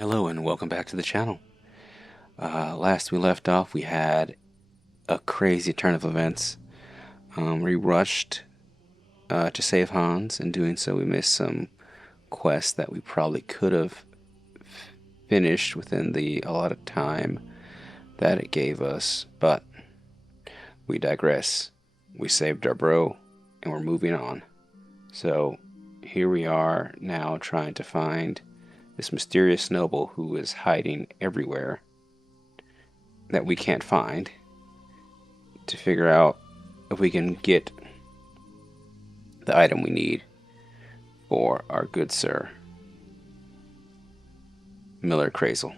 Hello and welcome back to the channel. Last we left off, we had a crazy turn of events. We rushed to save Hans. In doing so, we missed some quests that we probably could have finished within the allotted time that it gave us. But we digress. We saved our bro, and we're moving on. So here we are now trying to find this mysterious noble who is hiding everywhere that we can't find, to figure out if we can get the item we need for our good sir, Miller Crazel.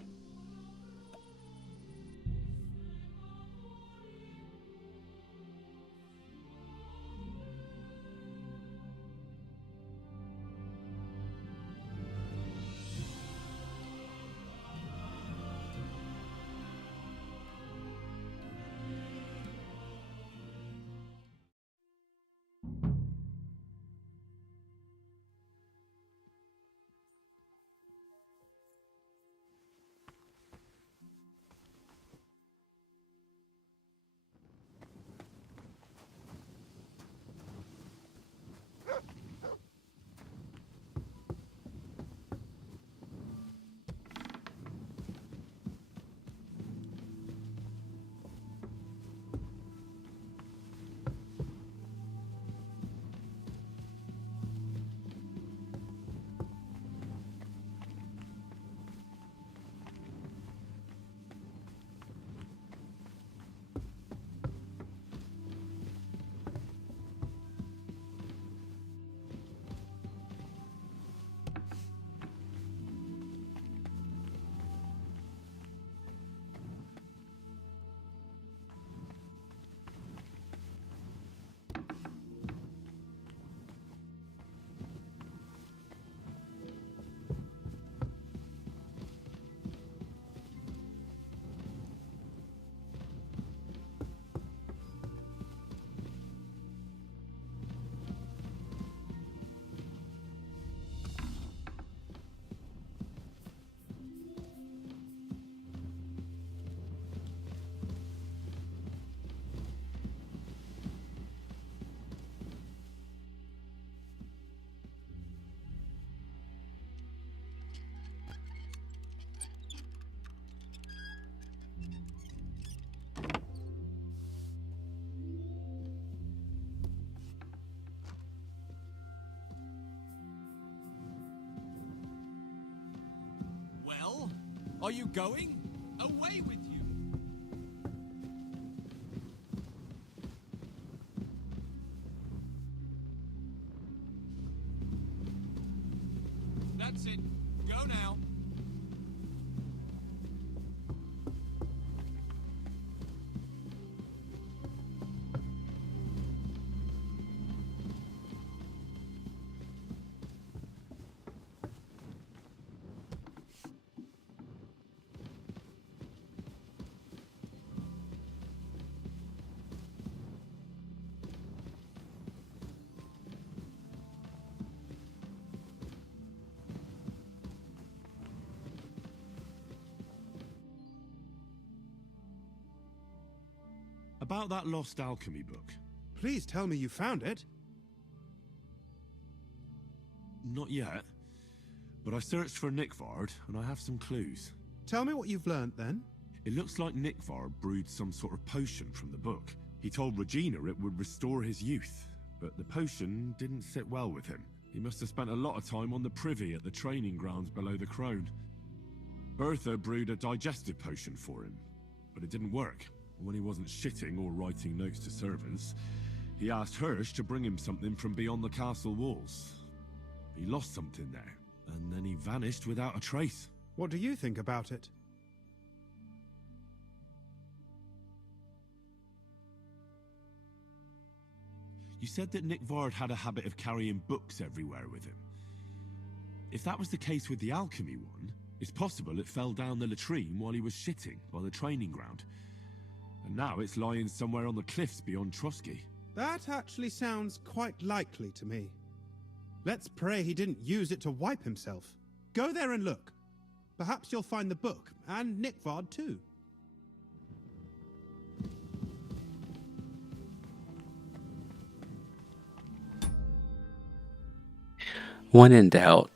Well, are you going? Away with you! That's it. Go now. About that lost alchemy book. Please tell me you found it. Not yet, but I searched for Nickvard and I have some clues. Tell me what you've learned then. It looks like Nickvard brewed some sort of potion from the book. He told Regina it would restore his youth, but the potion didn't sit well with him. He must have spent a lot of time on the privy at the training grounds below the Crone. Bertha brewed a digestive potion for him, but it didn't work. When he wasn't shitting or writing notes to servants, he asked Hirsch to bring him something from beyond the castle walls. He lost something there, and then he vanished without a trace. What do you think about it? You said that Nickvard had a habit of carrying books everywhere with him. If that was the case with the alchemy one, it's possible it fell down the latrine while he was shitting by the training ground. And now it's lying somewhere on the cliffs beyond Trusky. That actually sounds quite likely to me. Let's pray he didn't use it to wipe himself. Go there and look. Perhaps you'll find the book, and Nickvard too. When in doubt,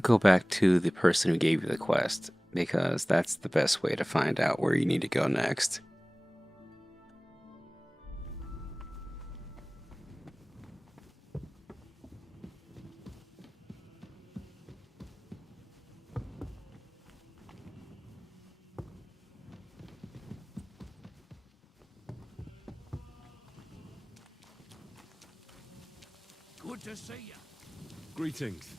go back to the person who gave you the quest, because that's the best way to find out where you need to go next. Good to see you. Greetings.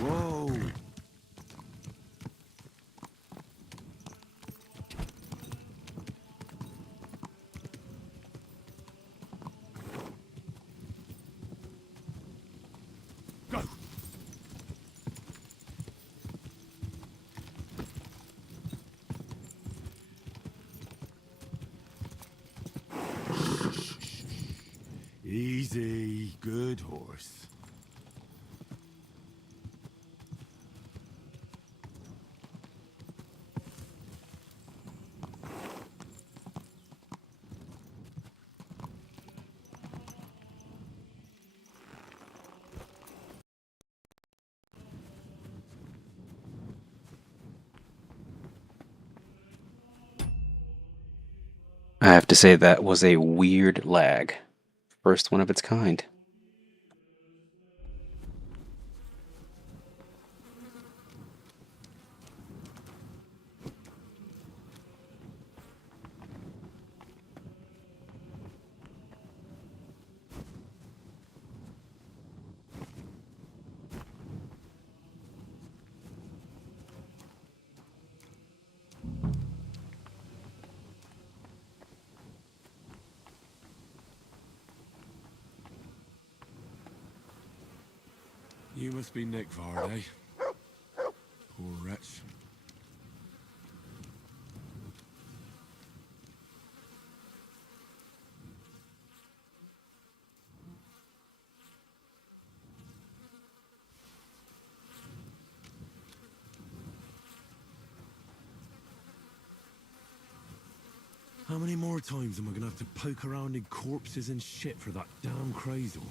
Whoa! Go! Easy, good horse. I have to say that was a weird lag. First one of its kind. You must be Nickvard, eh? Poor wretch. How many more times am I gonna have to poke around in corpses and shit for that damn cradle?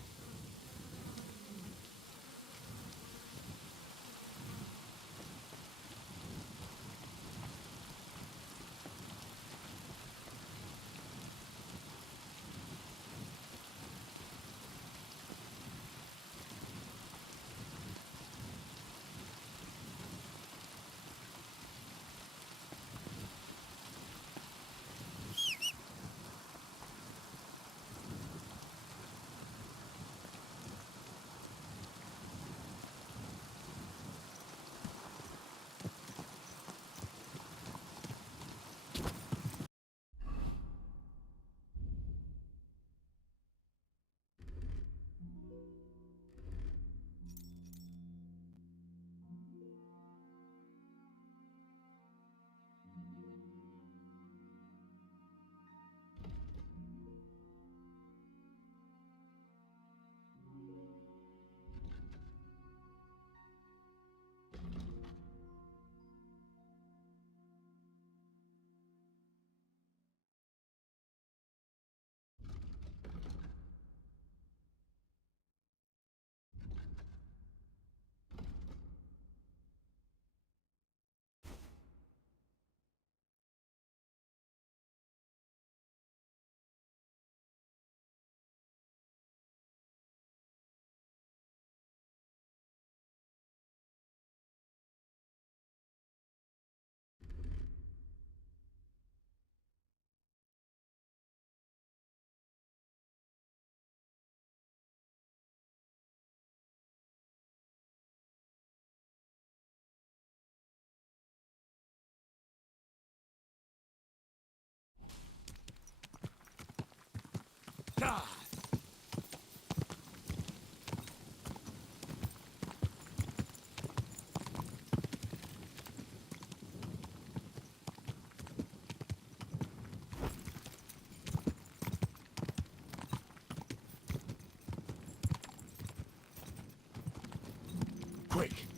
quick.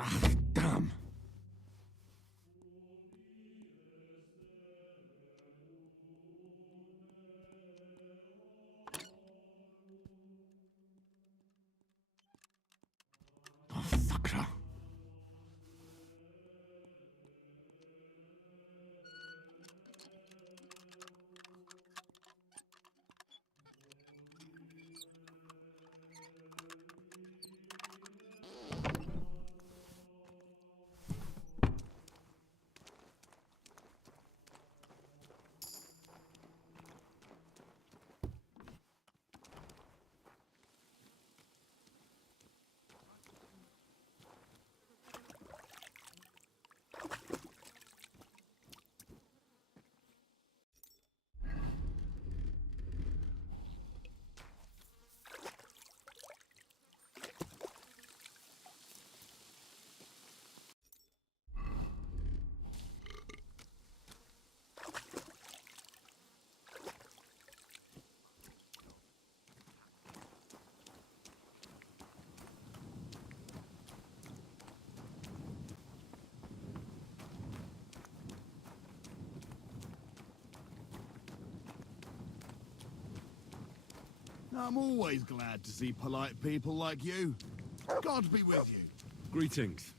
Ah, damn! Oh, sucker! I'm always glad to see polite people like you. God be with you. Greetings.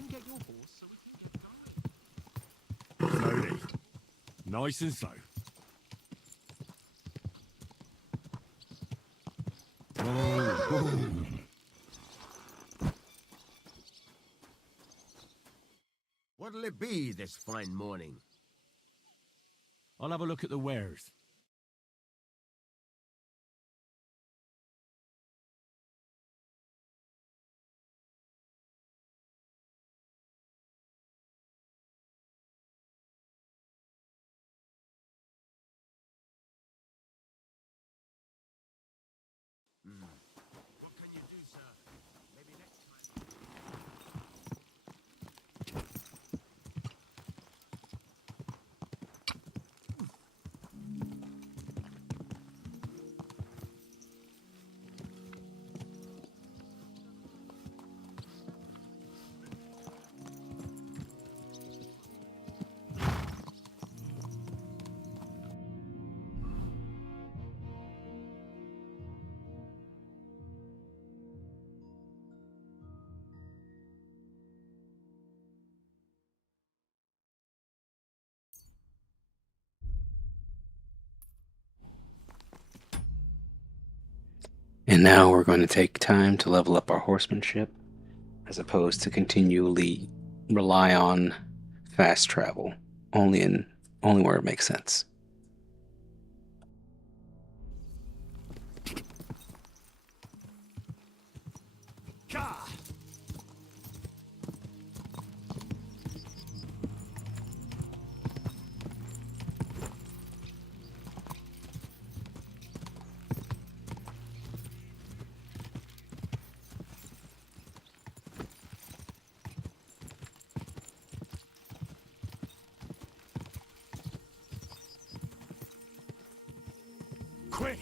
and get your horse so we can get going. Slowly. Nice and slow. What'll it be this fine morning? I'll have a look at the wares. What can you do, sir? Maybe next time. And now we're going to take time to level up our horsemanship, as opposed to continually rely on fast travel, only where it makes sense. Quick!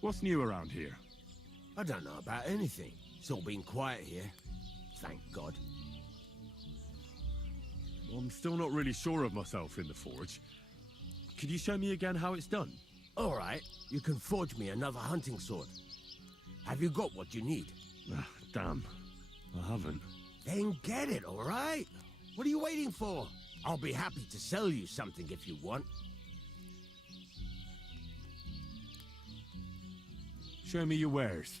What's new around here? I don't know about anything. It's all been quiet here. Thank God. I'm still not really sure of myself in the forge. Could you show me again how it's done? All right, you can forge me another hunting sword. Have you got what you need? Ah, damn. I haven't. Then get it, all right? What are you waiting for? I'll be happy to sell you something if you want. Show me your wares.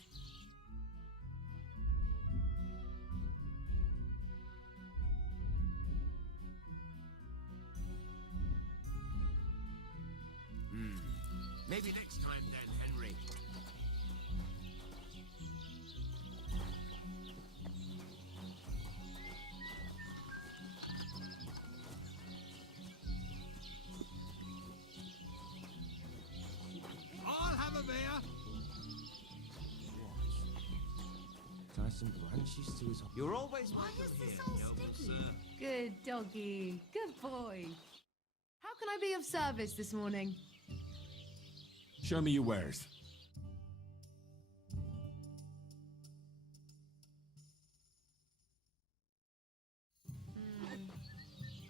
Maybe next time then, Henry. I'll have a beer. Tie some branches to his... You're always Why is this all sticky? Good doggy. Good boy. How can I be of service this morning? Show me your wares.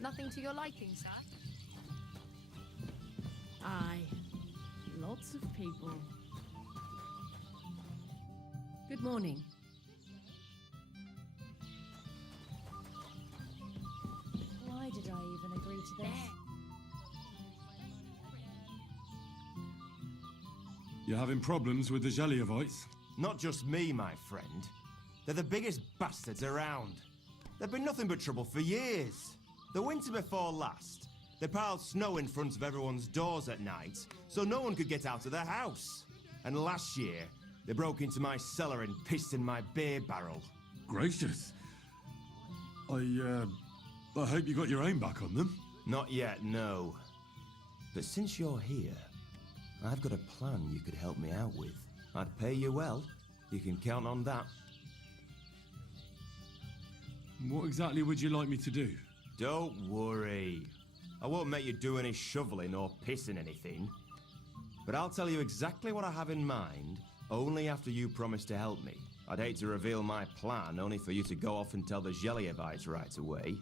Nothing to your liking, sir? Aye. Lots of people. Good morning. Why did I even agree to this? You having problems with the Geliovites? Not just me, my friend. They're the biggest bastards around. They've been nothing but trouble for years. The winter before last, they piled snow in front of everyone's doors at night, so no one could get out of their house. And last year, They broke into my cellar and pissed in my beer barrel. Gracious. I hope you got your aim back on them. Not yet, no. But since you're here, I've got a plan you could help me out with. I'd pay you well. You can count on that. What exactly would you like me to do? Don't worry. I won't make you do any shoveling or pissing anything. But I'll tell you exactly what I have in mind, only after you promise to help me. I'd hate to reveal my plan, only for you to go off and tell the Gelievites right away.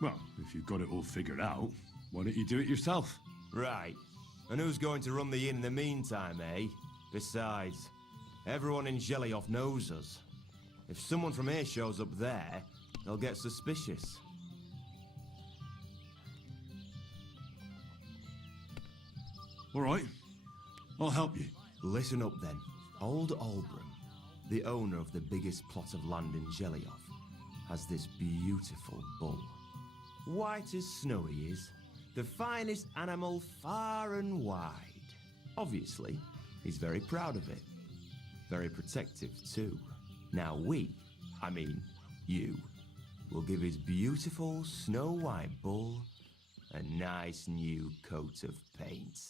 Well, if you've got it all figured out, why don't you do it yourself? Right. And who's going to run the inn in the meantime, eh? Besides, everyone in Gelioff knows us. If someone from here shows up there, they'll get suspicious. All right. I'll help you. Listen up then. Old Albram, the owner of the biggest plot of land in Gelioff, has this beautiful bull. White as snow he is. The finest animal far and wide. Obviously, he's very proud of it. Very protective too. Now you, will give his beautiful snow white bull a nice new coat of paint.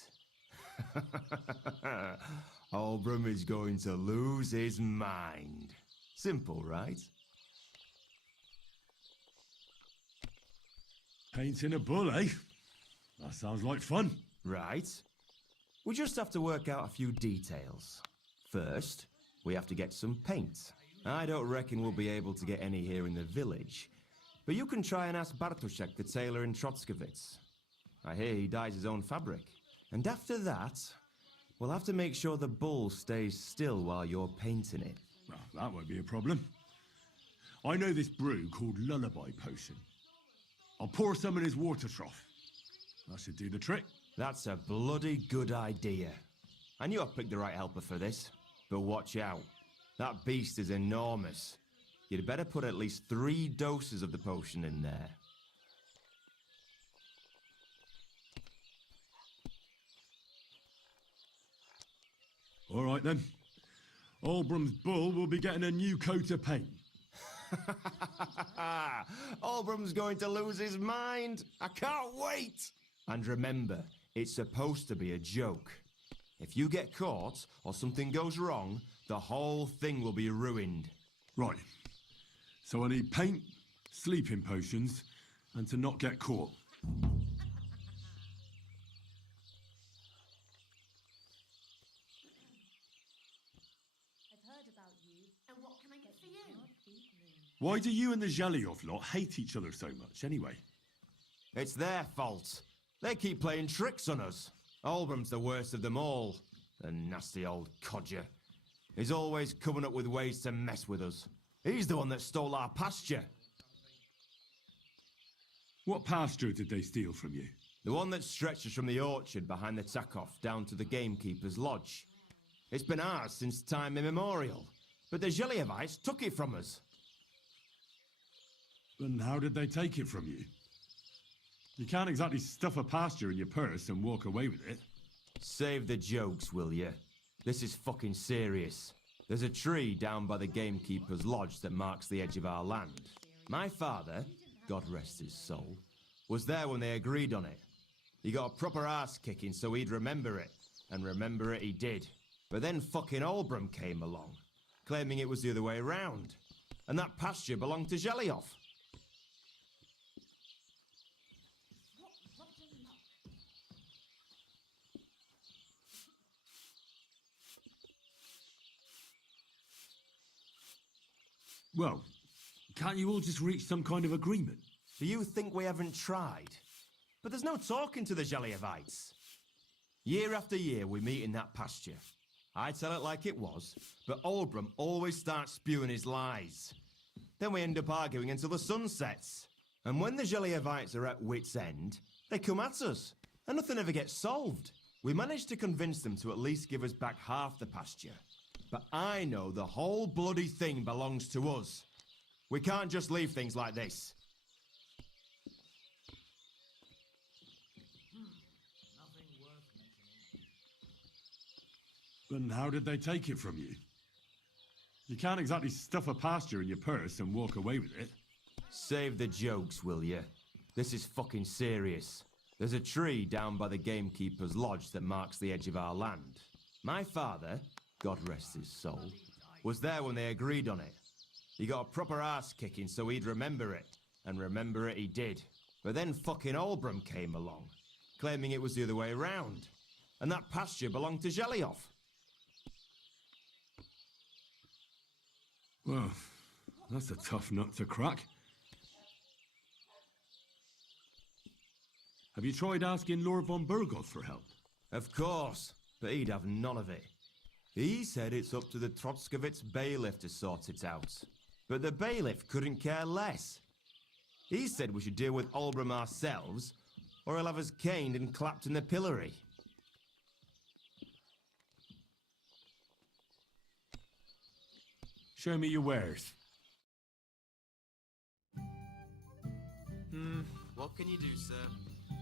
Albram is going to lose his mind. Simple, right? Painting a bull, eh? That sounds like fun. Right. We just have to work out a few details. First, we have to get some paint. I don't reckon we'll be able to get any here in the village, but you can try and ask Bartoszek, the tailor in Trotskovitz. I hear he dyes his own fabric. And after that, we'll have to make sure the bull stays still while you're painting it. Well, that won't be a problem. I know this brew called Lullaby Potion. I'll pour some in his water trough. That should do the trick. That's a bloody good idea. I knew I picked the right helper for this. But watch out. That beast is enormous. You'd better put at least 3 doses of the potion in there. All right then. Albram's bull will be getting a new coat of paint. Albram's going to lose his mind. I can't wait. And remember, it's supposed to be a joke. If you get caught or something goes wrong, the whole thing will be ruined. Right. So I need paint, sleeping potions, and to not get caught. I've heard about you. And what can I get for you? Can't beat me. Why do you and the Gelioff lot hate each other so much, anyway? It's their fault. They keep playing tricks on us. Albram's the worst of them all. The nasty old codger. He's always coming up with ways to mess with us. He's the one that stole our pasture. What pasture did they steal from you? The one that stretches from the orchard behind the Takov down to the gamekeeper's lodge. It's been ours since time immemorial, but the Gelievites took it from us. And how did they take it from you? You can't exactly stuff a pasture in your purse and walk away with it. Save the jokes, will you? This is fucking serious. There's a tree down by the gamekeeper's lodge that marks the edge of our land. My father, God rest his soul, was there when they agreed on it. He got a proper ass kicking so he'd remember it. And remember it he did. But then fucking Albram came along, claiming it was the other way around. And that pasture belonged to Gelioff. Well, can't you all just reach some kind of agreement? Do you think we haven't tried? But there's no talking to the Gelievites. Year after year we meet in that pasture. I tell it like it was, but Albram always starts spewing his lies. Then we end up arguing until the sun sets. And when the Gelievites are at wit's end, they come at us, and nothing ever gets solved. We managed to convince them to at least give us back half the pasture. But I know the whole bloody thing belongs to us. We can't just leave things like this. Nothing worth mentioning. And how did they take it from you? You can't exactly stuff a pasture in your purse and walk away with it. Save the jokes, will you? This is fucking serious. There's a tree down by the gamekeeper's lodge that marks the edge of our land. My father, God rest his soul, was there when they agreed on it. He got a proper ass kicking so he'd remember it. And remember it he did. But then fucking Olbram came along, claiming it was the other way around. And that pasture belonged to Jelioff. Well, that's a tough nut to crack. Have you tried asking Lord von Burgos for help? Of course, but he'd have none of it. He said it's up to the Trotskovitz bailiff to sort it out. But the bailiff couldn't care less. He said we should deal with Olbram ourselves, or he'll have us caned and clapped in the pillory. Show me your wares. What can you do, sir?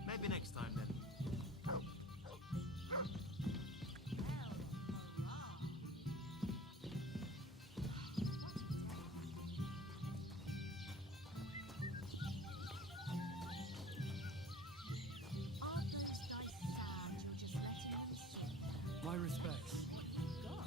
Maybe next time then. Aren't those nice sounds you're just letting me see? My respects. God.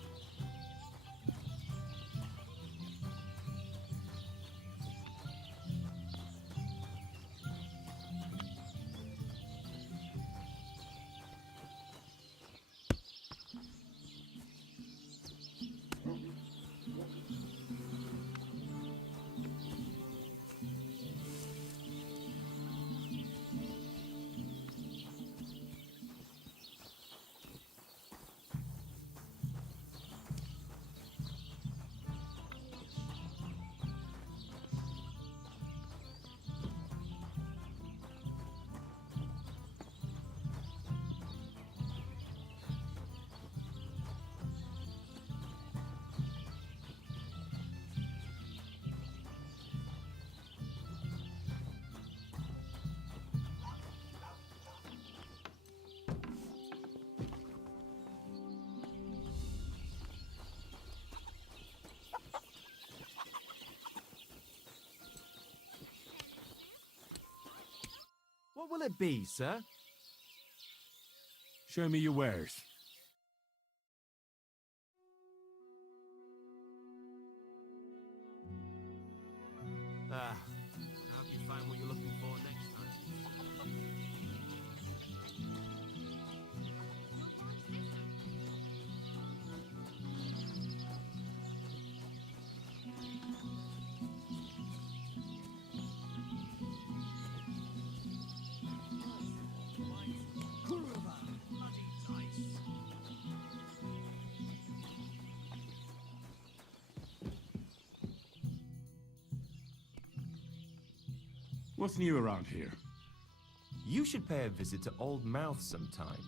What will it be, sir? Show me your wares. I hope you find what you're looking for next time. What's new around here? You should pay a visit to Old Mouth sometime.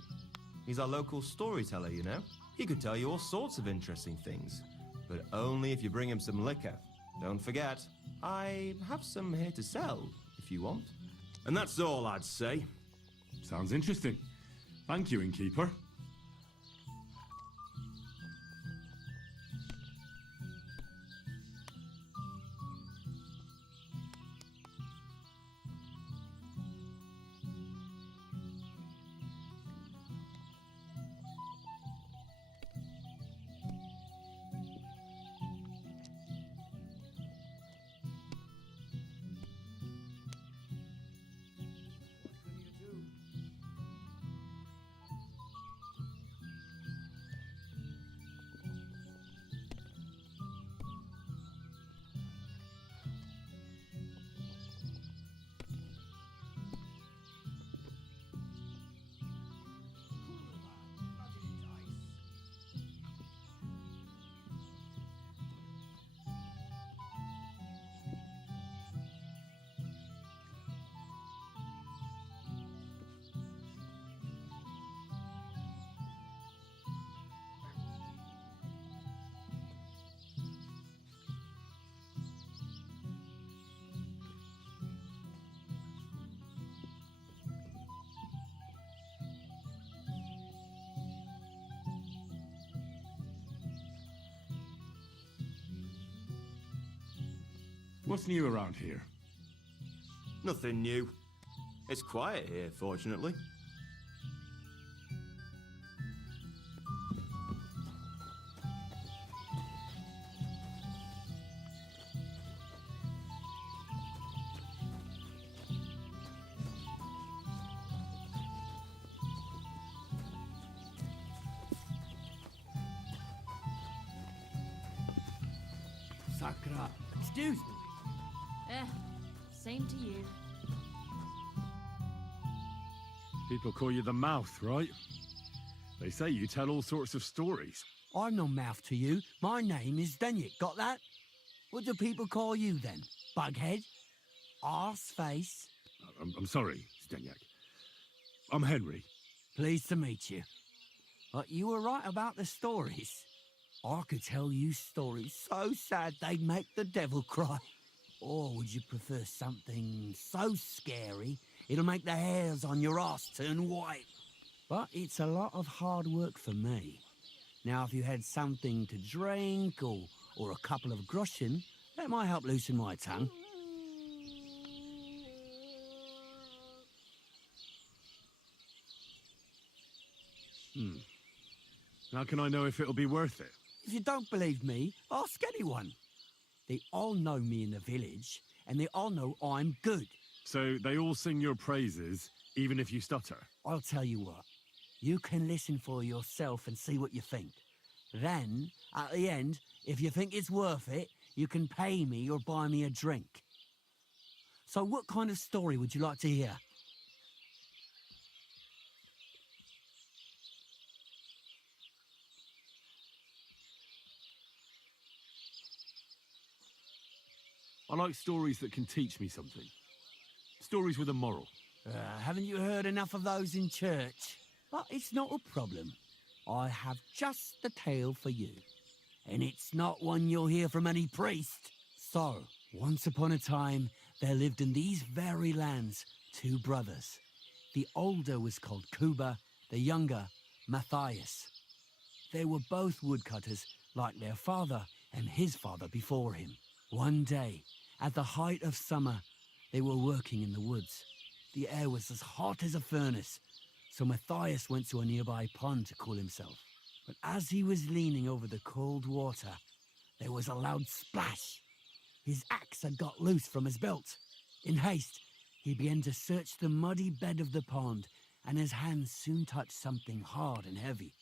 He's our local storyteller, you know. He could tell you all sorts of interesting things, but only if you bring him some liquor. Don't forget, I have some here to sell, if you want. And that's all I'd say. Sounds interesting. Thank you, innkeeper. What's new around here? Nothing new. It's quiet here, fortunately. Sakura, excuse me. Same to you. People call you the Mouth, right? They say you tell all sorts of stories. I'm no mouth to you. My name is Denyek, got that? What do people call you then? Bughead? Arseface? I'm sorry, Stenyak. I'm Henry. Pleased to meet you. But you were right about the stories. I could tell you stories so sad they'd make the devil cry. Or would you prefer something so scary it'll make the hairs on your ass turn white? But it's a lot of hard work for me. Now, if you had something to drink or a couple of groschen, that might help loosen my tongue. How can I know if it'll be worth it? If you don't believe me, ask anyone. They all know me in the village, and they all know I'm good. So they all sing your praises, even if you stutter? I'll tell you what. You can listen for yourself and see what you think. Then, at the end, if you think it's worth it, you can pay me or buy me a drink. So what kind of story would you like to hear? I like stories that can teach me something. Stories with a moral. Haven't you heard enough of those in church? But it's not a problem. I have just the tale for you. And it's not one you'll hear from any priest. So, once upon a time, there lived in these very lands 2 brothers. The older was called Kuba, the younger, Matthias. They were both woodcutters, like their father and his father before him. One day, at the height of summer, they were working in the woods. The air was as hot as a furnace, so Matthias went to a nearby pond to cool himself. But as he was leaning over the cold water, there was a loud splash. His axe had got loose from his belt. In haste, he began to search the muddy bed of the pond, and his hands soon touched something hard and heavy.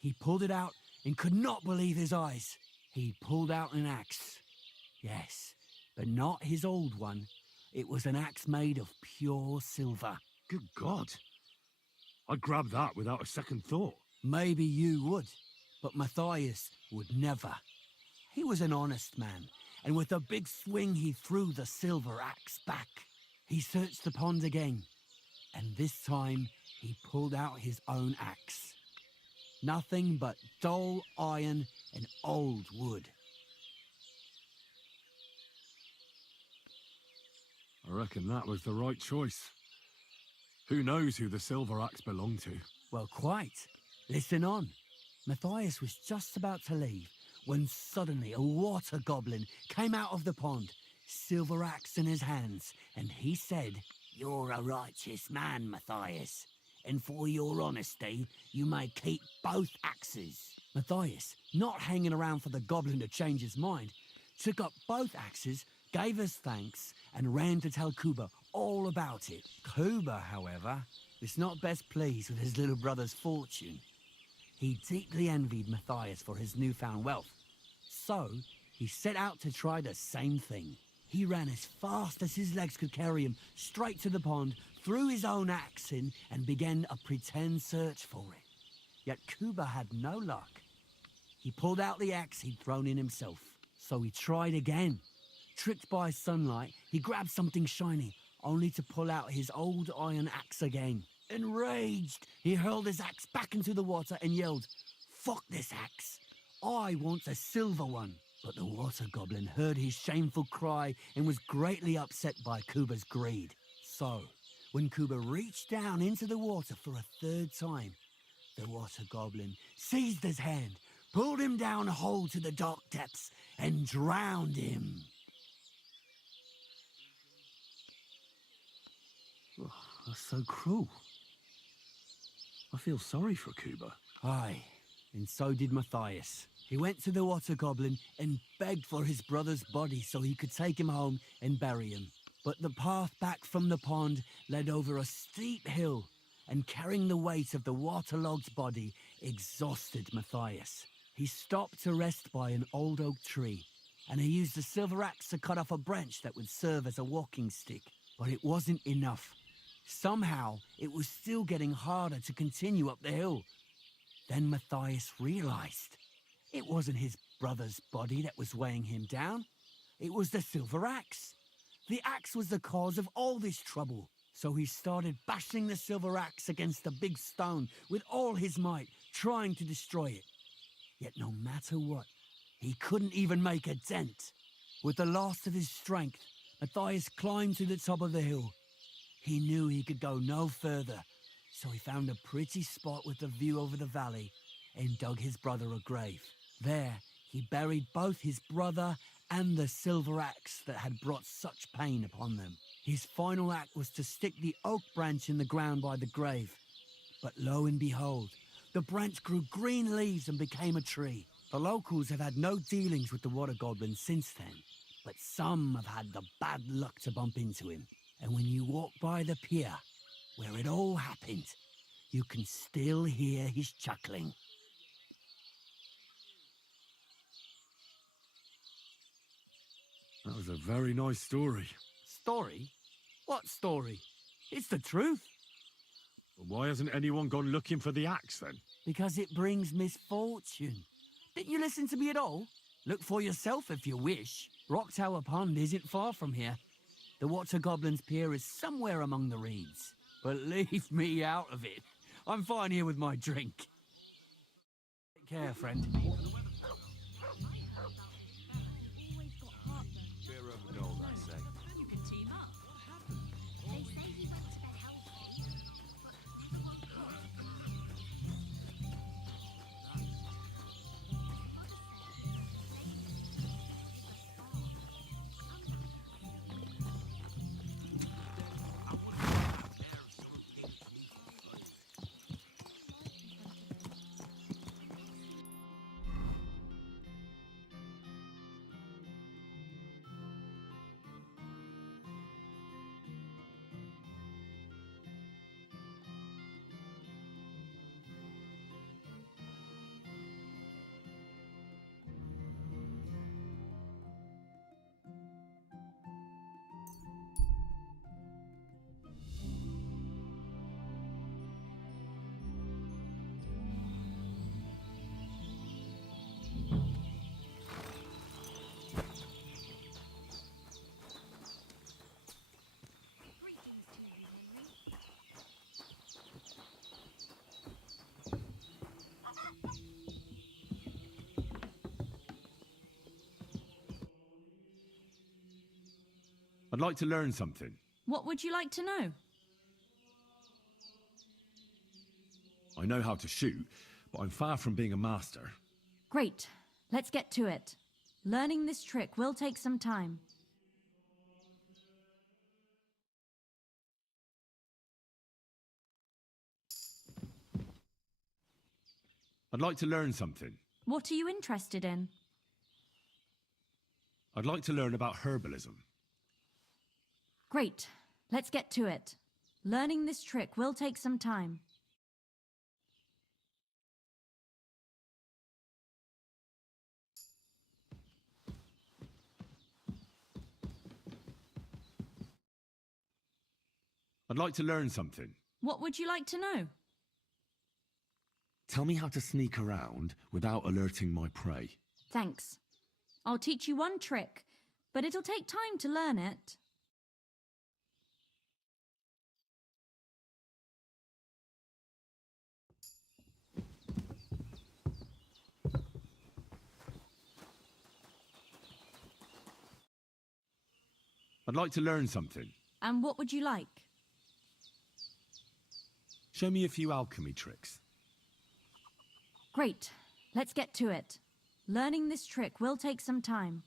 He pulled it out and could not believe his eyes. He pulled out an axe. Yes, but not his old one. It was an axe made of pure silver. Good God. I'd grab that without a second thought. Maybe you would, but Matthias would never. He was an honest man, and with a big swing he threw the silver axe back. He searched the pond again, and this time he pulled out his own axe. Nothing but dull iron and old wood. I reckon that was the right choice. Who knows who the silver axe belonged to? Well, quite. Listen on. Matthias was just about to leave when suddenly a water goblin came out of the pond, silver axe in his hands, and he said, "You're a righteous man, Matthias, and for your honesty, you may keep both axes." Matthias, not hanging around for the goblin to change his mind, took up both axes, gave us thanks, and ran to tell Kuba all about it. Kuba, however, was not best pleased with his little brother's fortune. He deeply envied Matthias for his newfound wealth. So, he set out to try the same thing. He ran as fast as his legs could carry him straight to the pond, threw his own axe in, and began a pretend search for it. Yet Kuba had no luck. He pulled out the axe he'd thrown in himself. So he tried again. Tricked by sunlight, he grabbed something shiny, only to pull out his old iron axe again. Enraged, he hurled his axe back into the water and yelled, "Fuck this axe! I want a silver one!" But the water goblin heard his shameful cry and was greatly upset by Kuba's greed. So, when Kuba reached down into the water for a third time, the water goblin seized his hand, pulled him down a hole to the dark depths, and drowned him. That's so cruel. I feel sorry for Kuba. Aye, and so did Matthias. He went to the water goblin and begged for his brother's body so he could take him home and bury him. But the path back from the pond led over a steep hill, and carrying the weight of the waterlogged body exhausted Matthias. He stopped to rest by an old oak tree, and he used a silver axe to cut off a branch that would serve as a walking stick. But it wasn't enough. Somehow, it was still getting harder to continue up the hill. Then Matthias realized it wasn't his brother's body that was weighing him down. It was the silver axe. The axe was the cause of all this trouble. So he started bashing the silver axe against the big stone with all his might, trying to destroy it. Yet no matter what, he couldn't even make a dent. With the last of his strength, Matthias climbed to the top of the hill. He knew he could go no further, so he found a pretty spot with a view over the valley and dug his brother a grave. There, he buried both his brother and the silver axe that had brought such pain upon them. His final act was to stick the oak branch in the ground by the grave. But lo and behold, the branch grew green leaves and became a tree. The locals have had no dealings with the water goblin since then, but some have had the bad luck to bump into him. And when you walk by the pier, where it all happened, you can still hear his chuckling. That was a very nice story. Story? What story? It's the truth. Why hasn't anyone gone looking for the axe then? Because it brings misfortune. Didn't you listen to me at all? Look for yourself if you wish. Rock Tower Pond isn't far from here. The Water Goblin's pier is somewhere among the reeds. But leave me out of it. I'm fine here with my drink. Take care, friend. Beer over gold, I say. You can team up. They say he went to bed healthy. Greetings to you, Henry. I'd like to learn something. What would you like to know? I know how to shoot, but I'm far from being a master. Great. Let's get to it. Learning this trick will take some time. I'd like to learn something. What are you interested in? I'd like to learn about herbalism. Great. Let's get to it. Learning this trick will take some time. I'd like to learn something. What would you like to know? Tell me how to sneak around without alerting my prey. Thanks. I'll teach you one trick, but it'll take time to learn it. I'd like to learn something. And what would you like? Show me a few alchemy tricks. Great. Let's get to it. Learning this trick will take some time.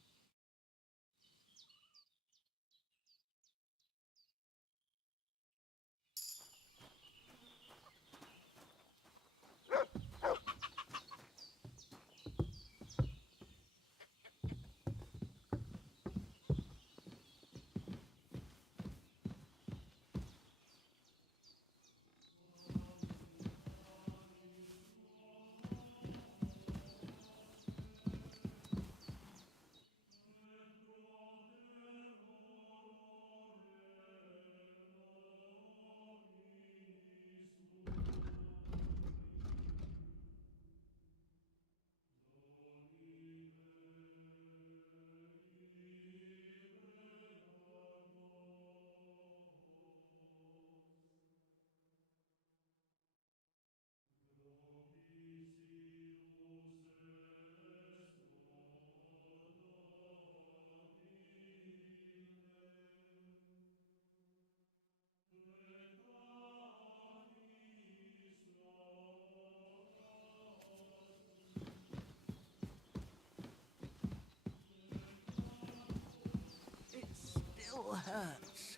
still hurts.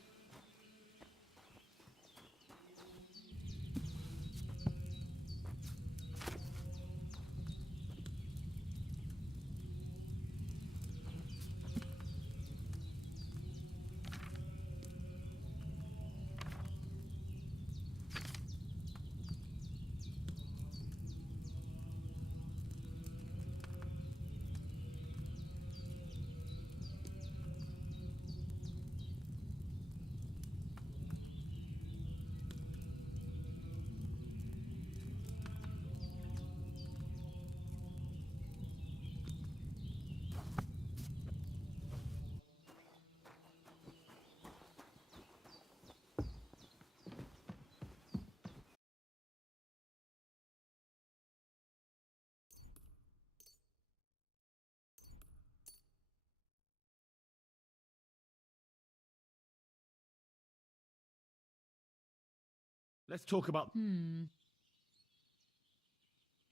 Let's talk about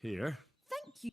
here. Thank you.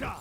That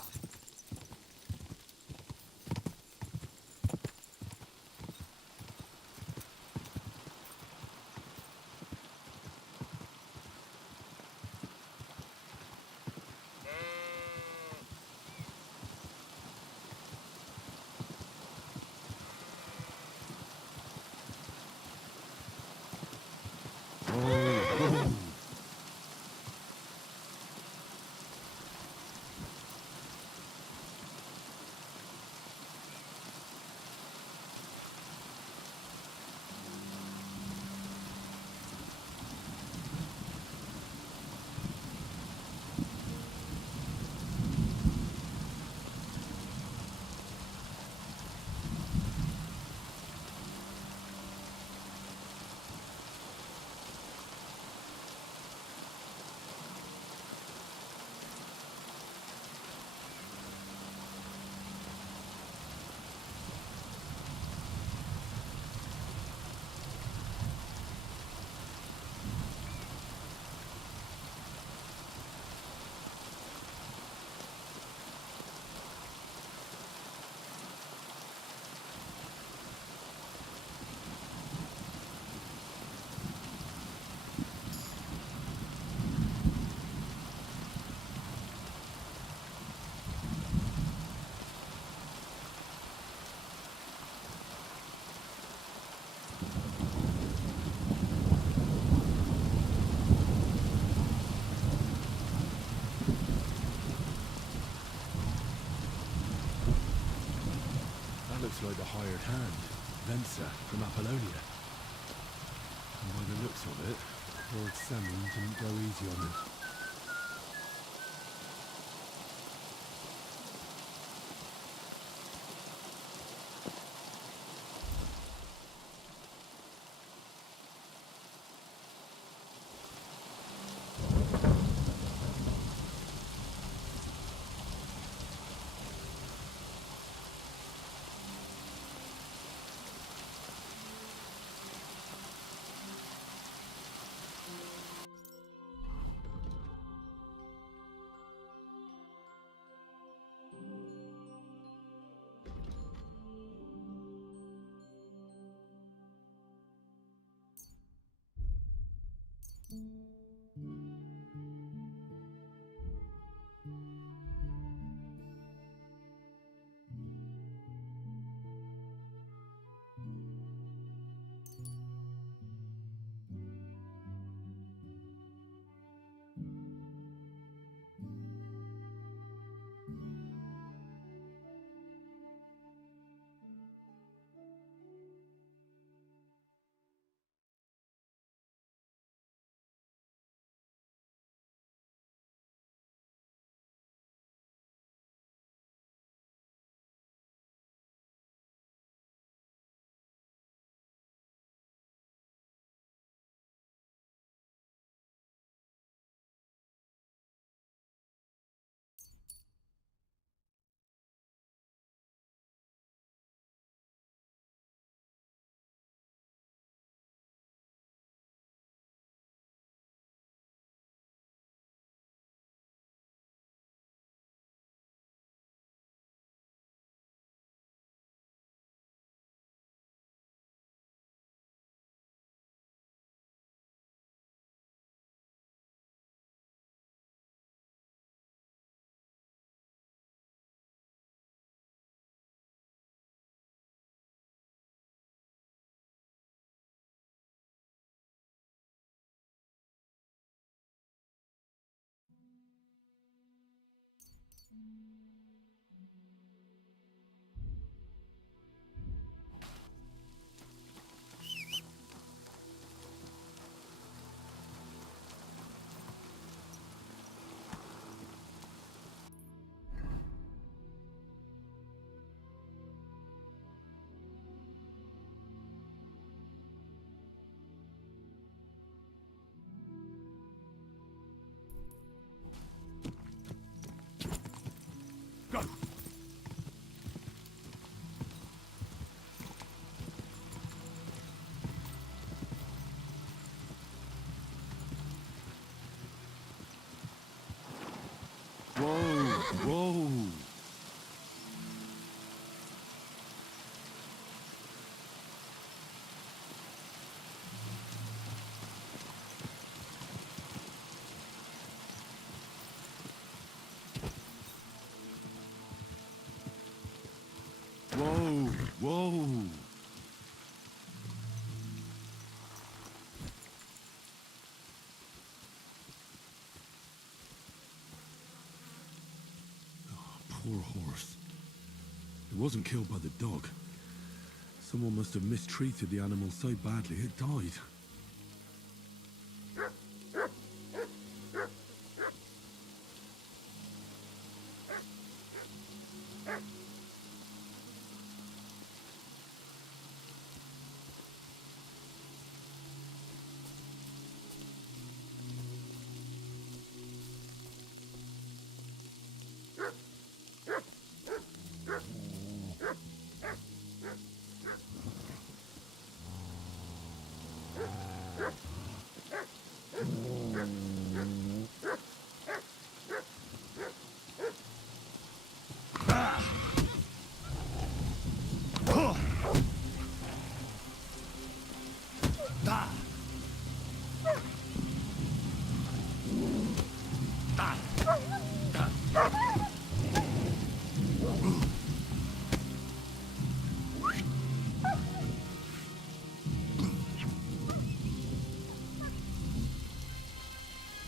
looks like the hired hand, Venser from Apollonia. And by the looks of it, Lord Samon didn't go easy on him. Whoa! Poor horse. It wasn't killed by the dog. Someone must have mistreated the animal so badly it died.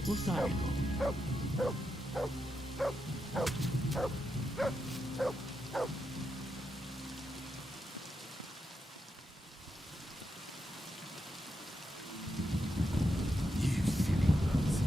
What's that you got? You silly nuts.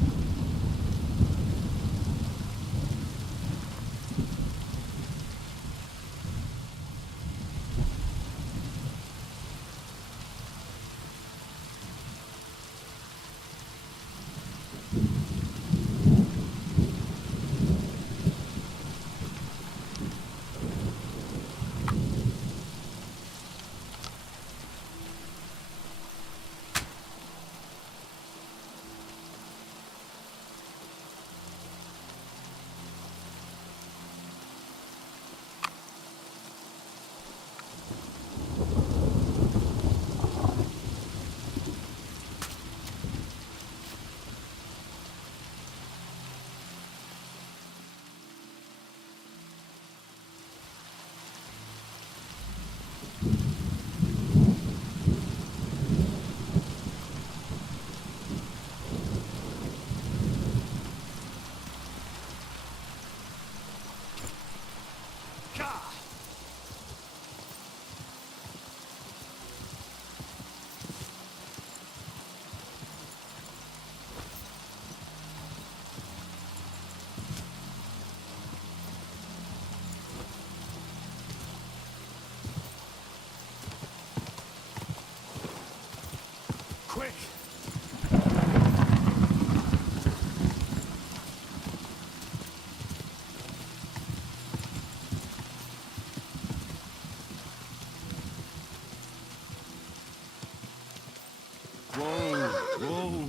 Quick! Whoa! Whoa!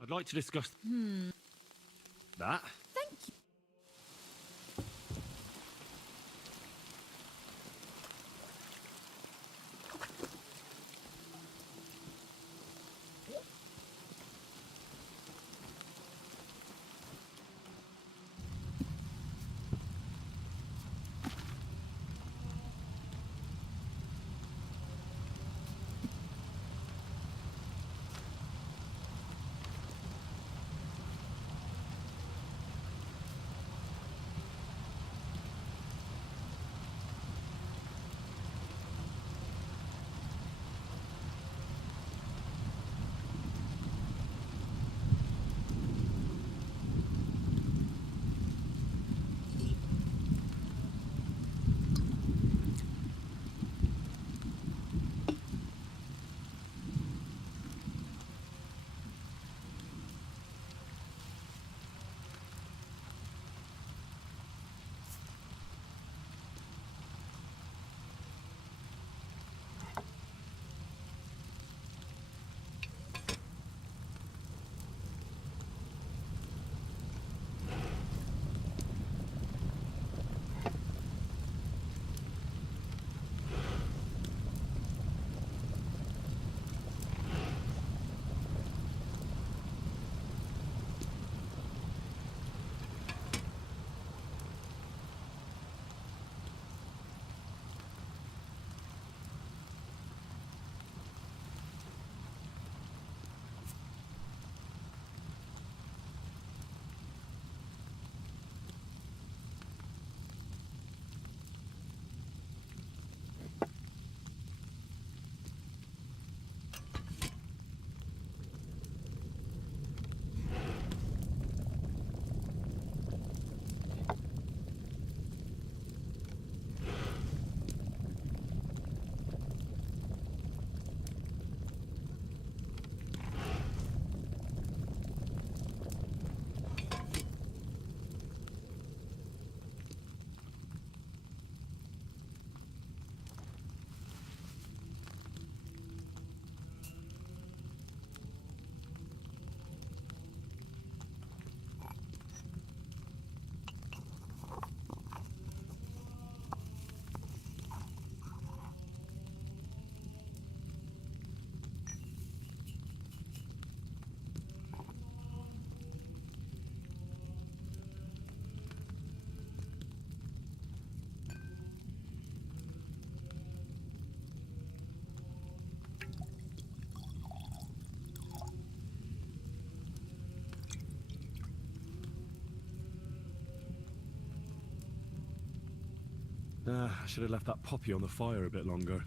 I'd like to discuss that. Thank you. I should have left that poppy on the fire a bit longer.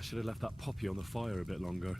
I should have left that poppy on the fire a bit longer.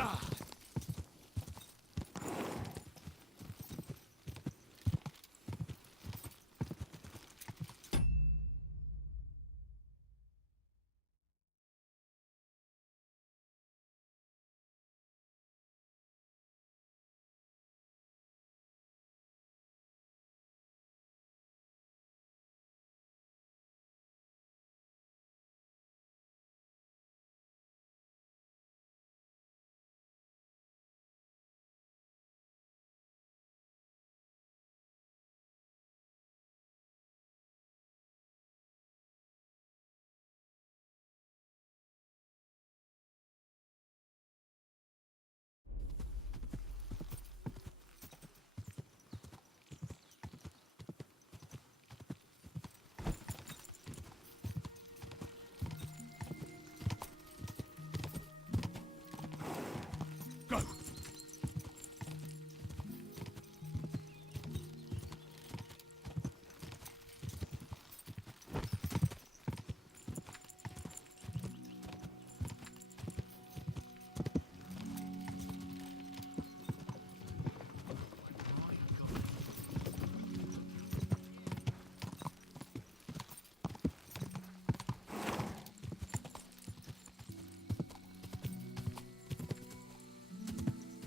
Go!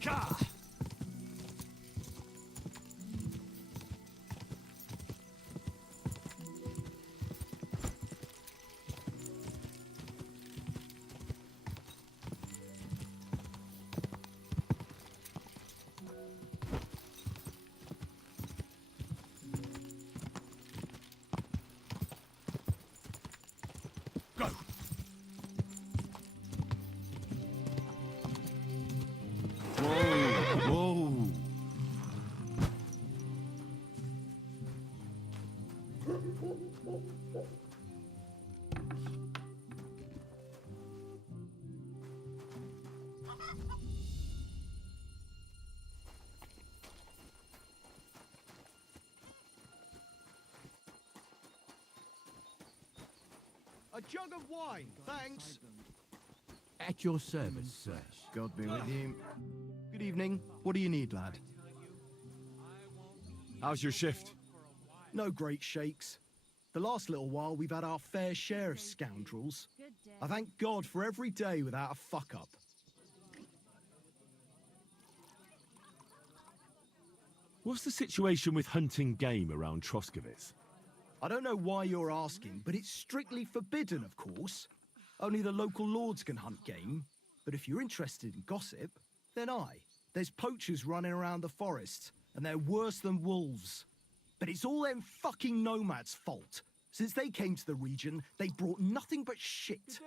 Ka! Go! Whoa! Whoa! A jug of wine, thanks. At your service, sir. God be with you. Good evening. What do you need, lad? How's your shift? No great shakes. The last little while, we've had our fair share of scoundrels. I thank God for every day without a fuck-up. What's the situation with hunting game around Troskovitz? I don't know why you're asking, but it's strictly forbidden, of course. Only the local lords can hunt game. But if you're interested in gossip, then aye. There's poachers running around the forest, and they're worse than wolves. But it's all them fucking nomads' fault. Since they came to the region, they brought nothing but shit.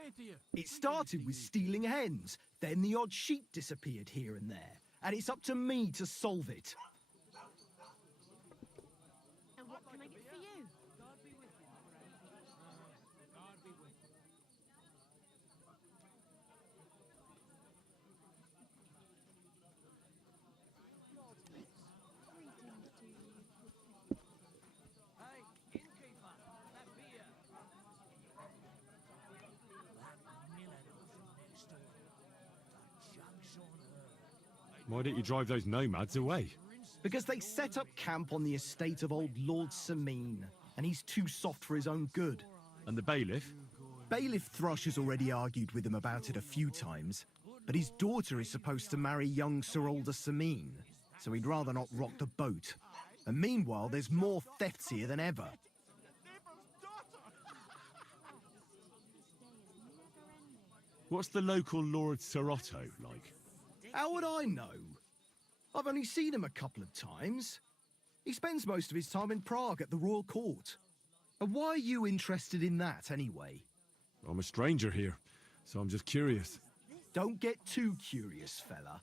It started with stealing hens, then the odd sheep disappeared here and there. And it's up to me to solve it. And what can I get for you? Why don't you drive those nomads away? Because they set up camp on the estate of old Lord Sameen, and he's too soft for his own good. And the bailiff? Bailiff Thrush has already argued with him about it a few times, but his daughter is supposed to marry young Sir Alder Sameen, so he'd rather not rock the boat. And meanwhile, there's more thefts here than ever. What's the local Lord Serotto like? How would I know? I've only seen him a couple of times. He spends most of his time in Prague at the royal court. And why are you interested in that, anyway? I'm a stranger here, so I'm just curious. Don't get too curious, fella.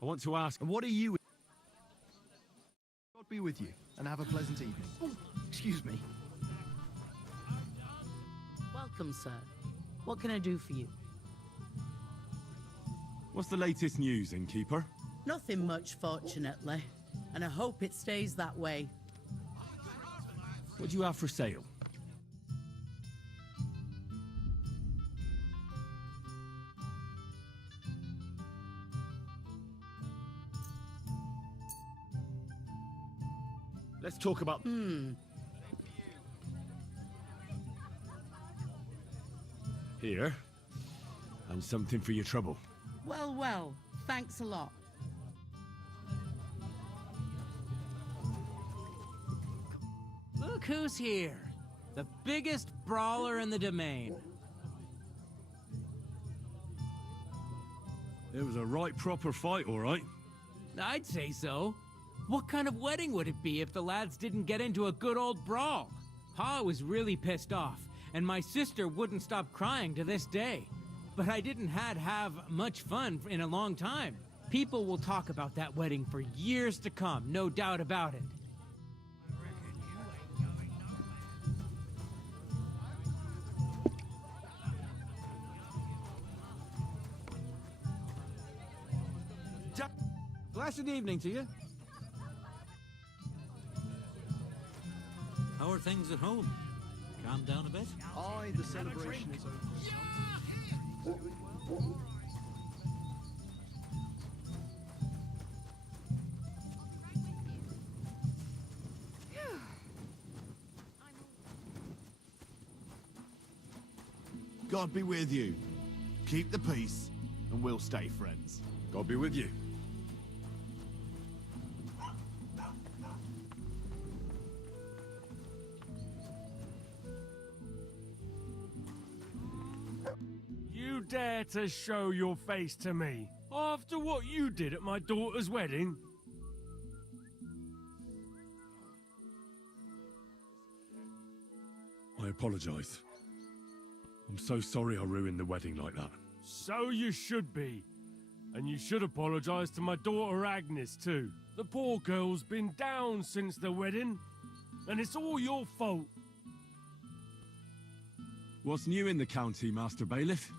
I want to ask... And what are you... God be with you, and have a pleasant evening. Oh, excuse me. Welcome, sir. What can I do for you? What's the latest news, innkeeper? Nothing much, fortunately. And I hope it stays that way. What do you have for sale? Let's talk about... Here. And something for your trouble. Well, well, thanks a lot. Look who's here. The biggest brawler in the domain. It was a right proper fight, all right. I'd say so. What kind of wedding would it be if the lads didn't get into a good old brawl? Pa was really pissed off, and my sister wouldn't stop crying to this day. But I didn't have much fun in a long time. People will talk about that wedding for years to come, no doubt about it. Blessed evening to you. How are things at home? Calm down a bit? Aye, the celebration is over. God be with you. Keep the peace, and we'll stay friends. God be with you. You dare to show your face to me after what you did at my daughter's wedding? I apologize. I'm so sorry I ruined the wedding like that. So you should be. And you should apologize to my daughter Agnes too. The poor girl's been down since the wedding, and it's all your fault. What's new in the county, Master Bailiff?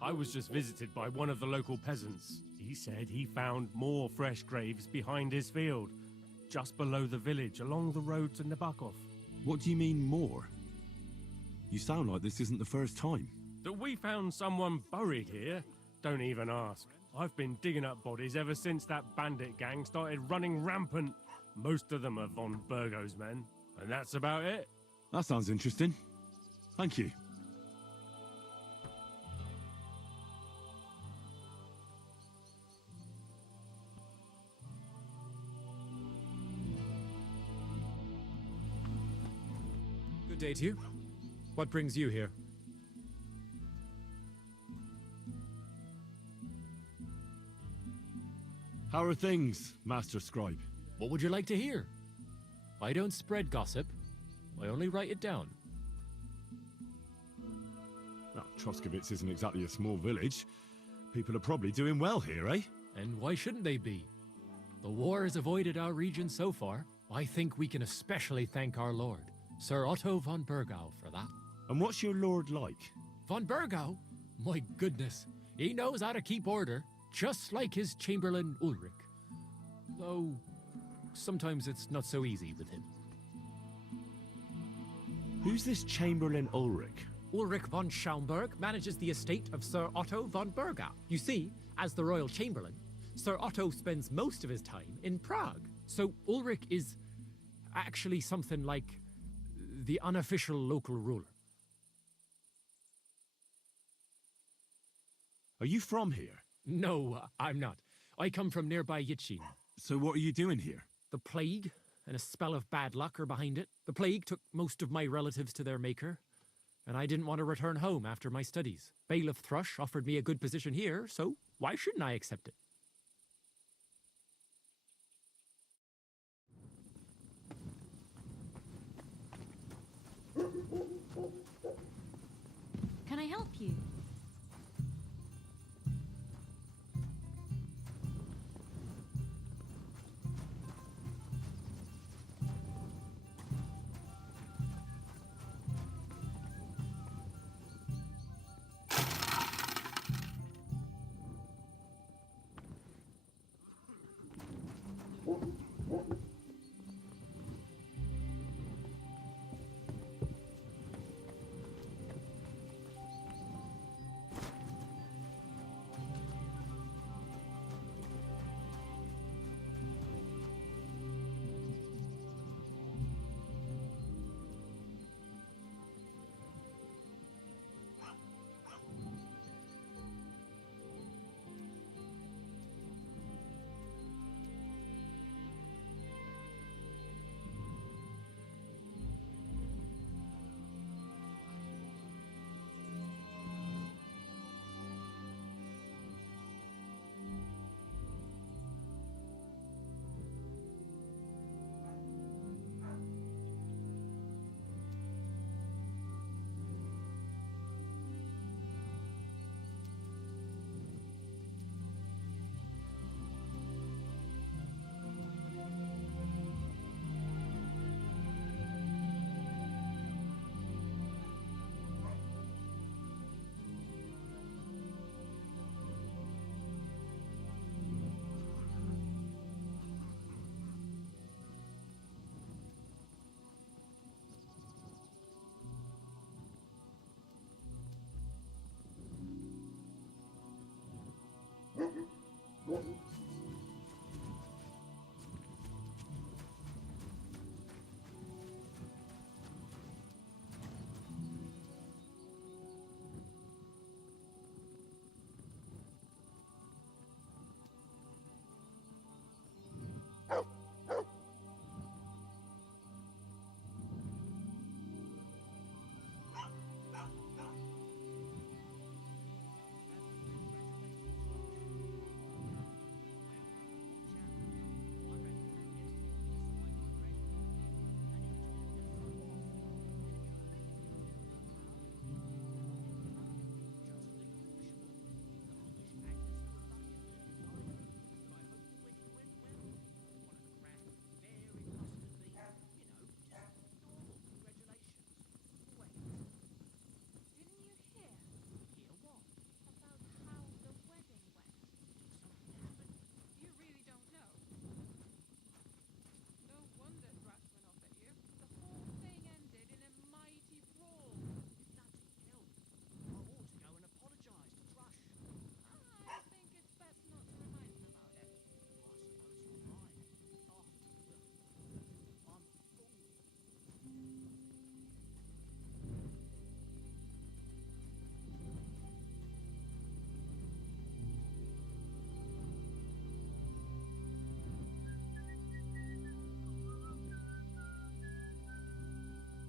I was just visited by one of the local peasants. He said he found more fresh graves behind his field, just below the village, along the road to Nabokov. What do you mean, more? You sound like this isn't the first time. That we found someone buried here? Don't even ask. I've been digging up bodies ever since that bandit gang started running rampant. Most of them are von Burgo's men, and that's about it. That sounds interesting. Thank you. Good day to you. What brings you here? How are things, Master Scribe? What would you like to hear? I don't spread gossip. I only write it down. Well, Troskovitz isn't exactly a small village. People are probably doing well here, eh? And why shouldn't they be? The war has avoided our region so far. I think we can especially thank our lord, Sir Otto von Burgau, for that. And what's your lord like? Von Burgau? My goodness. He knows how to keep order, just like his Chamberlain Ulrich. Though, sometimes it's not so easy with him. Who's this Chamberlain Ulrich? Ulrich von Schaumburg manages the estate of Sir Otto von Burgau. You see, as the royal chamberlain, Sir Otto spends most of his time in Prague. So Ulrich is actually something like the unofficial local ruler. Are you from here? No, I'm not. I come from nearby Yitchin. So what are you doing here? The plague and a spell of bad luck are behind it. The plague took most of my relatives to their maker, and I didn't want to return home after my studies. Bailiff Thrush offered me a good position here, so why shouldn't I accept it? Can I help you?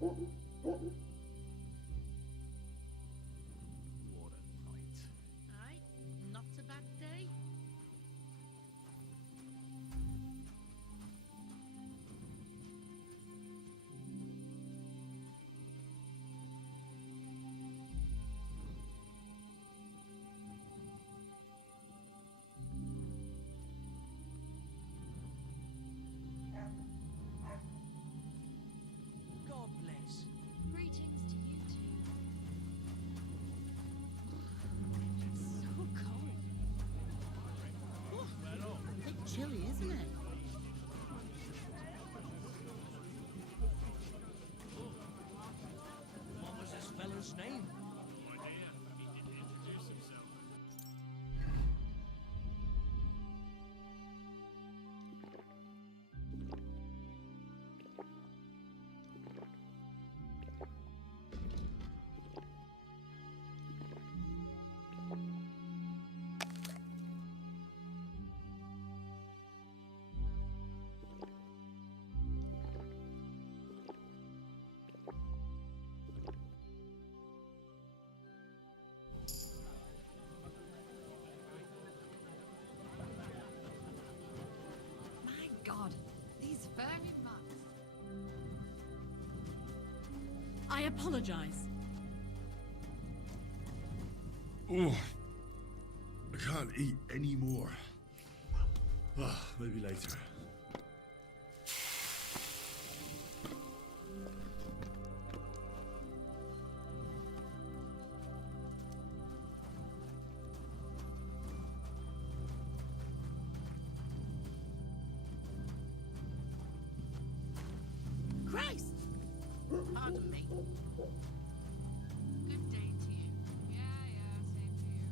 Aye, not a bad day. God bless. Greetings to you too. So cold. A bit chilly, isn't it? What was this fella's name? My God, these very months. I apologize. Oh, I can't eat any more. Maybe later. Christ! Pardon me. Good day to you. Yeah, same to you.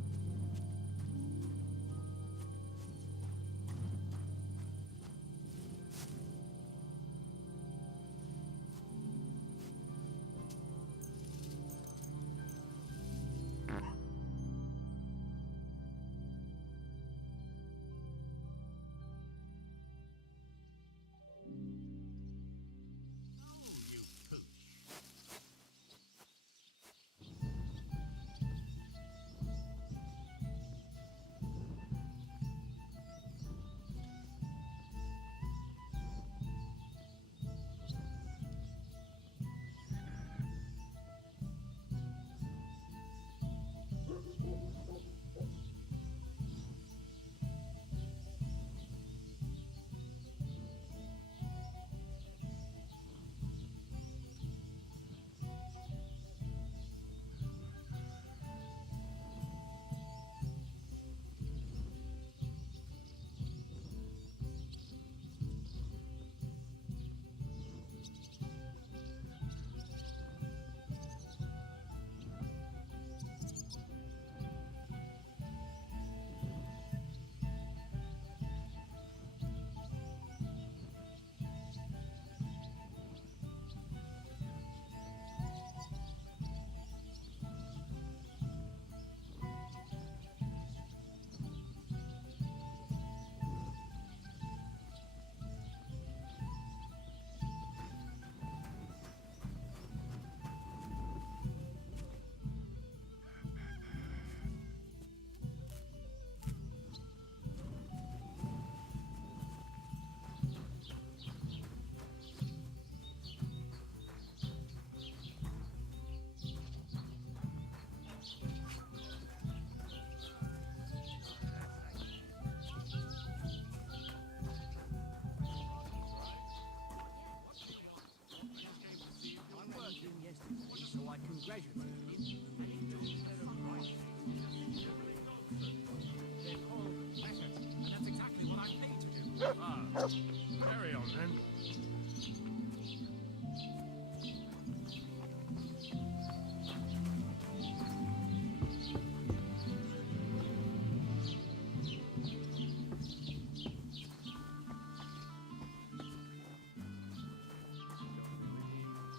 Carry on then.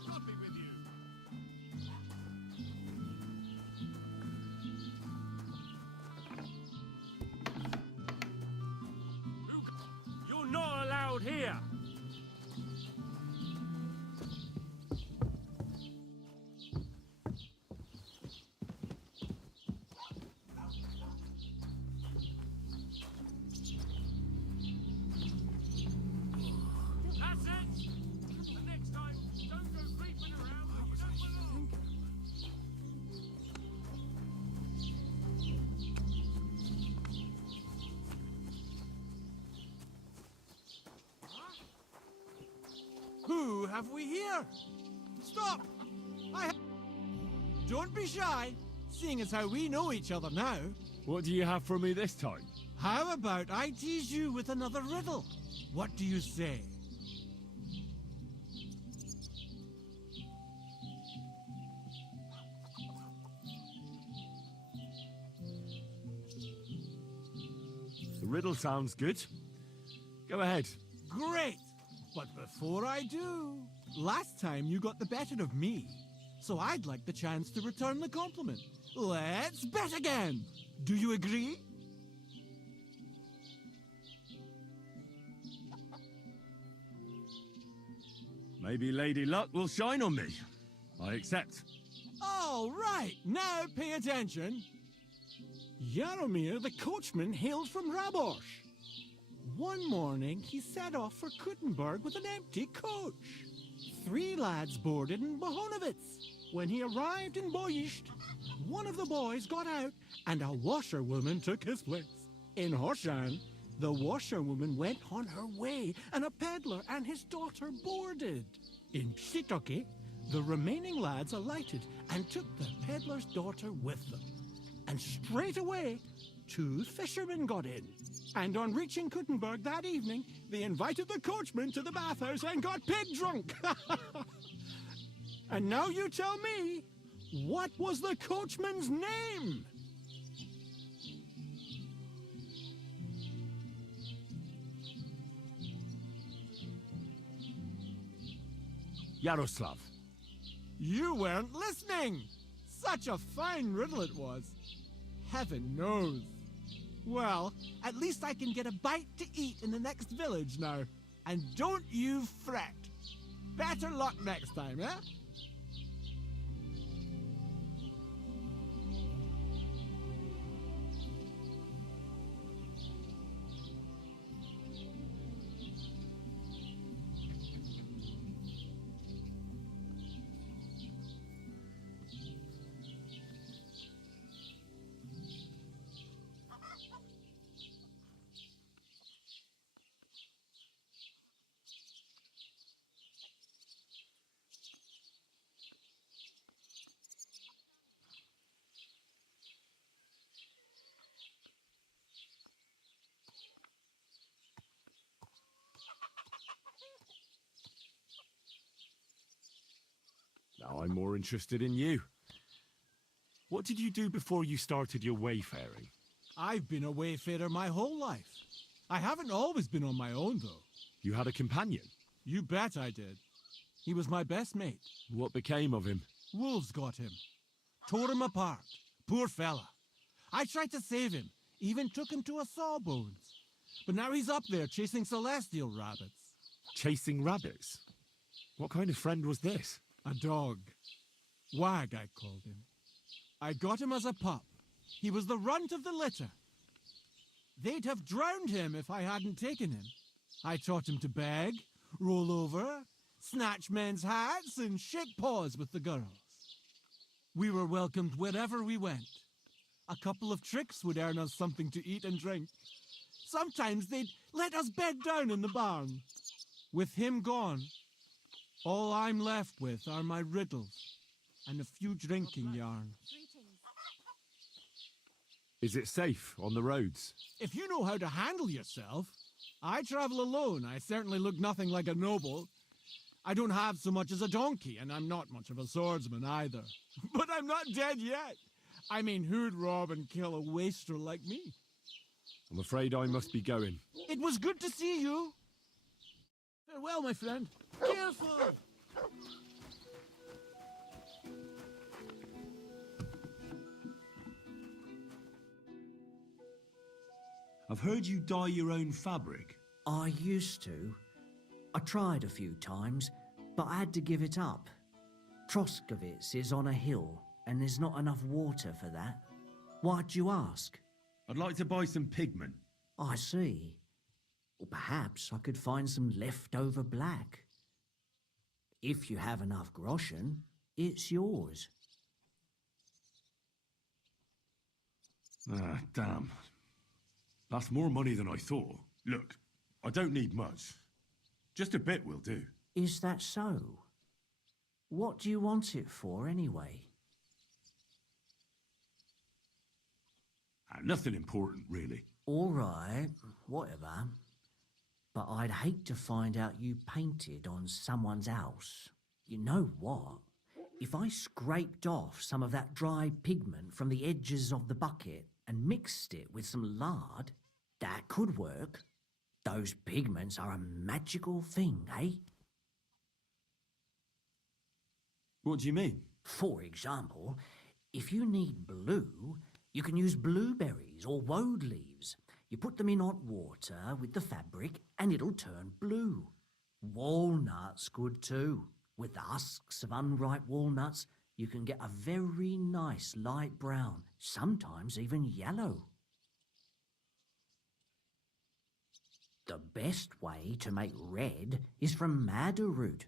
God be with you. You're not allowed here! have we here? Stop! Don't be shy, seeing as how we know each other now. What do you have for me this time? How about I tease you with another riddle? What do you say? The riddle sounds good. Go ahead. Great! But before I do, last time you got the better of me, so I'd like the chance to return the compliment. Let's bet again! Do you agree? Maybe Lady Luck will shine on me. I accept. All right, now pay attention. Jaromir the coachman hailed from Rabosh. One morning, he set off for Kuttenberg with an empty coach. 3 lads boarded in Bohonovitz. When he arrived in Boischt, one of the boys got out and a washerwoman took his place. In Hoshan, the washerwoman went on her way and a peddler and his daughter boarded. In Psitoke, the remaining lads alighted and took the peddler's daughter with them. And straight away, 2 fishermen got in. And on reaching Kuttenberg that evening, they invited the coachman to the bathhouse and got pig drunk. And now you tell me, what was the coachman's name? Yaroslav. You weren't listening! Such a fine riddle it was. Heaven knows. Well, at least I can get a bite to eat in the next village now. And don't you fret. Better luck next time, eh? Now I'm more interested in you. What did you do before you started your wayfaring? I've been a wayfarer my whole life. I haven't always been on my own, though. You had a companion? You bet I did. He was my best mate. What became of him? Wolves got him. Tore him apart. Poor fella. I tried to save him. Even took him to a sawbones. But now he's up there chasing celestial rabbits. Chasing rabbits? What kind of friend was this? A dog. Wag, I called him. I got him as a pup. He was the runt of the litter. They'd have drowned him if I hadn't taken him. I taught him to beg, roll over, snatch men's hats, and shake paws with the girls. We were welcomed wherever we went. A couple of tricks would earn us something to eat and drink. Sometimes they'd let us bed down in the barn. With him gone, all I'm left with are my riddles and a few drinking yarns. Is it safe on the roads? If you know how to handle yourself. I travel alone. I certainly look nothing like a noble. I don't have so much as a donkey, and I'm not much of a swordsman either. But I'm not dead yet. I mean, who'd rob and kill a wastrel like me? I'm afraid I must be going. It was good to see you. Farewell, my friend. Careful! I've heard you dye your own fabric. I used to. I tried a few times, but I had to give it up. Troskovitz is on a hill, and there's not enough water for that. Why'd you ask? I'd like to buy some pigment. I see. Or perhaps I could find some leftover black. If you have enough groschen, it's yours. Ah, damn. That's more money than I thought. Look, I don't need much. Just a bit will do. Is that so? What do you want it for, anyway? Nothing important, really. All right, whatever. But I'd hate to find out you painted on someone's house. You know what? If I scraped off some of that dry pigment from the edges of the bucket and mixed it with some lard, that could work. Those pigments are a magical thing, eh? What do you mean? For example, if you need blue, you can use blueberries or woad leaves. You put them in hot water with the fabric and it'll turn blue. Walnuts good too. With the husks of unripe walnuts, you can get a very nice light brown, sometimes even yellow. The best way to make red is from madder root.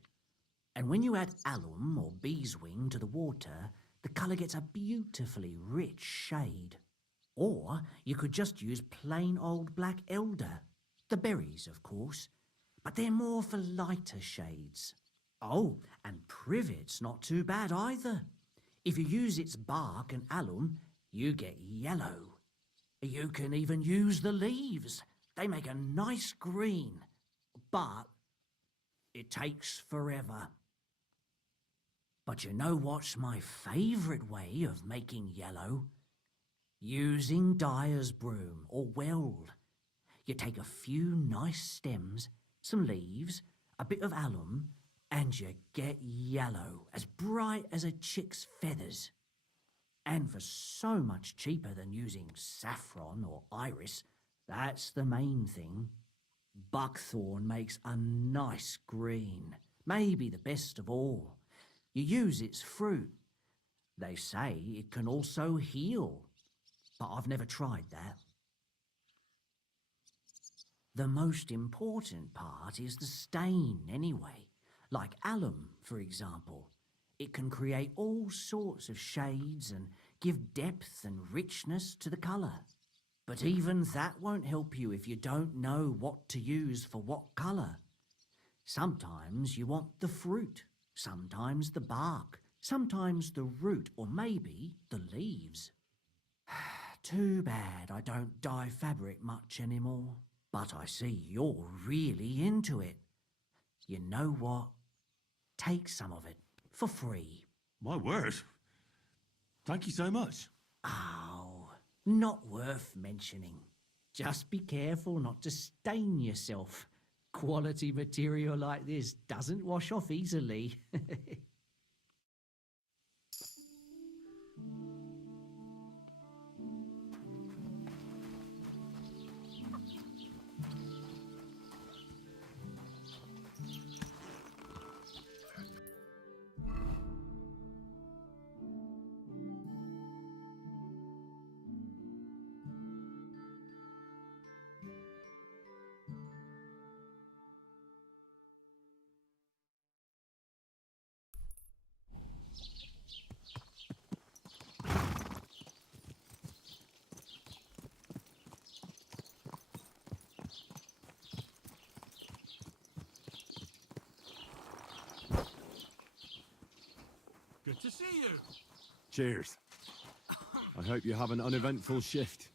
And when you add alum or beeswing to the water, the colour gets a beautifully rich shade. Or you could just use plain old black elder. The berries, of course, but they're more for lighter shades. Oh, and privet's not too bad either. If you use its bark and alum, you get yellow. You can even use the leaves. They make a nice green, but it takes forever. But you know what's my favourite way of making yellow? Using dyer's broom or weld. You take a few nice stems, some leaves, a bit of alum, and you get yellow, as bright as a chick's feathers. And for so much cheaper than using saffron or iris, that's the main thing. Buckthorn makes a nice green, maybe the best of all. You use its fruit. They say it can also heal, but I've never tried that. The most important part is the stain anyway. Like alum, for example. It can create all sorts of shades and give depth and richness to the colour. But even that won't help you if you don't know what to use for what colour. Sometimes you want the fruit, sometimes the bark, sometimes the root, or maybe the leaves. Too bad I don't dye fabric much anymore. But I see you're really into it. You know what? Take some of it for free. My word. Thank you so much. Oh, not worth mentioning. Just be careful not to stain yourself. Quality material like this doesn't wash off easily. Good to see you. Cheers. I hope you have an uneventful shift.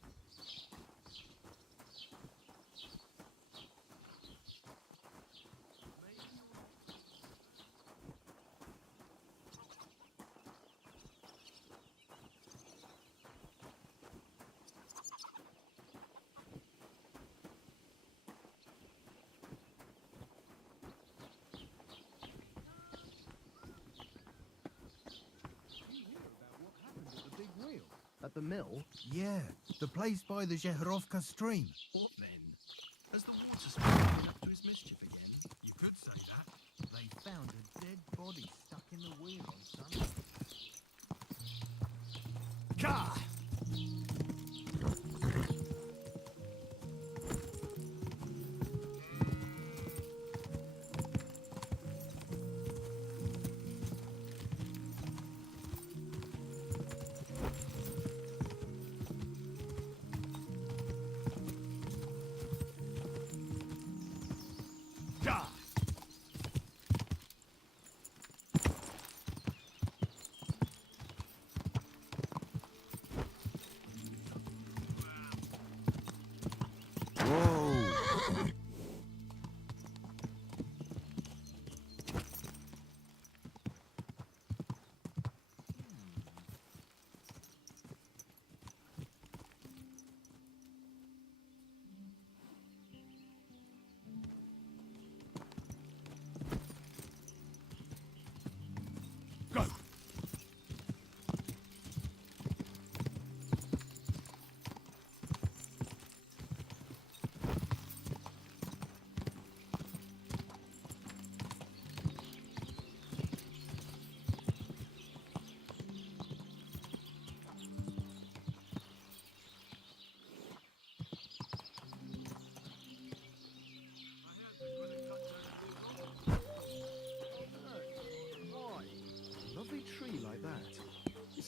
At the mill? Yeah, the place by the Zheherovka stream. What then? Has the water spout been up to his mischief again? You could say that. They found a dead body stuck in the wheel on Sunday. Car!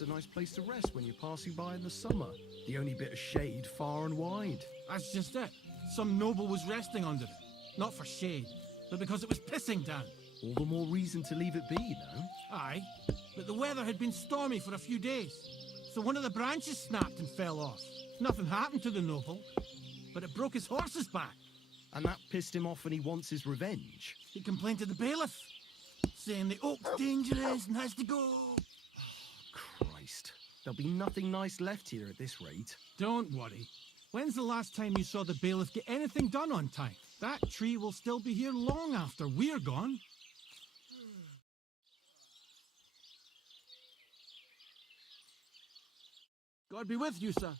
a nice place to rest when you're passing by in the summer. The only bit of shade far and wide. That's just it. Some noble was resting under it. Not for shade, but because it was pissing down. All the more reason to leave it be, no? Aye, but the weather had been stormy for a few days, so one of the branches snapped and fell off. Nothing happened to the noble, but it broke his horse's back. And that pissed him off and he wants his revenge. He complained to the bailiff, saying the oak's dangerous and has to go. Christ. There'll be nothing nice left here at this rate. Don't worry. When's the last time you saw the bailiff get anything done on time? That tree will still be here long after we're gone. God be with you, sir.